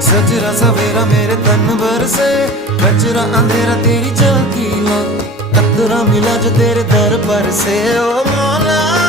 सजरा सवेरा मेरे तन भर से, कचरा अंधेरा तेरी झांकी ला, कतरा मिला जो तेरे दर पर से। ओ मौला